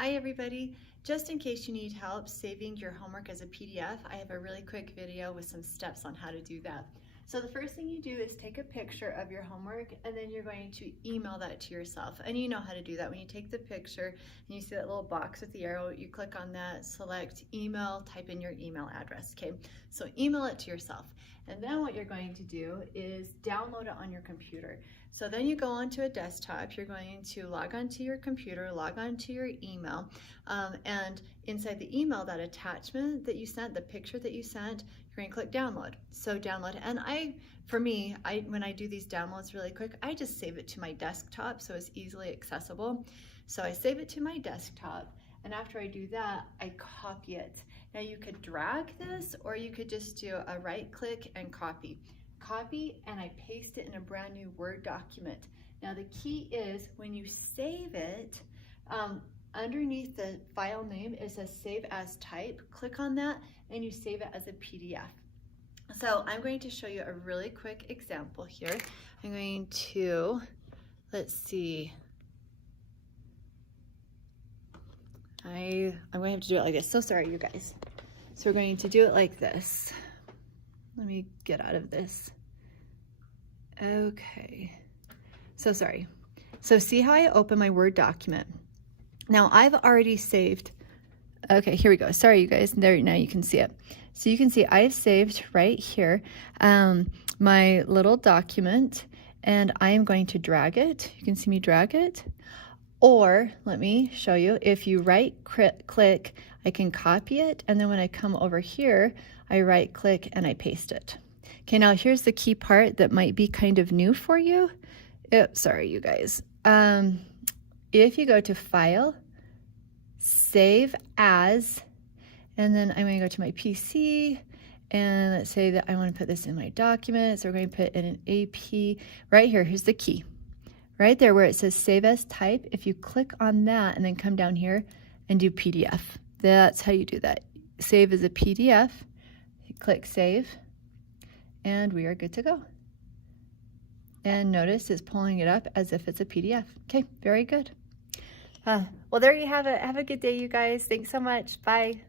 Hi everybody! Just in case you need help saving your homework as a PDF, I have a really quick video with some steps on how to do that. So the first thing you do is take a picture of your homework and then you're going to email that to yourself. And you know how to do that. When you take the picture and you see that little box with the arrow, you click on that, select email, type in your email address, okay? So email it to yourself. And then what you're going to do is download it on your computer. So then you go onto a desktop, you're going to log onto your computer, log onto your email, and inside the email, that attachment that you sent, the picture that you sent, you're going to click download. So download, and when I do these downloads really quick, I just save it to my desktop so it's easily accessible. So I save it to my desktop, and after I do that, I copy it. Now you could drag this, or you could just do a right click and copy. Copy, and I paste it in a brand new Word document. Now the key is when you save it, underneath the file name it says save as type. Click on that and you save it as a PDF. So I'm going to show you a really quick example here. I'm going to, let's see, I'm going to have to do it like this. So sorry, you guys. So we're going to do it like this. Let me get out of this. Okay. So sorry. So see how I open my Word document? Now I've already saved. Okay, here we go. Sorry, you guys. There, now you can see it. So you can see I've saved right here my little document, and I am going to drag it. You can see me drag it. Or let me show you, if you right click, I can copy it, and then when I come over here, I right click and I paste it. Okay, now here's the key part that might be kind of new for you. Sorry, you guys. If you go to File, Save As, and then I'm going to go to my PC, and let's say that I want to put this in my document, so we're going to put in an AP. Right here, here's the key. Right there where it says Save As Type, if you click on that and then come down here and do PDF. That's how you do that. Save as a PDF, click Save, and we are good to go. And notice it's pulling it up as if it's a PDF. Okay, very good. Well, there you have it. Have a good day, you guys. Thanks so much. Bye.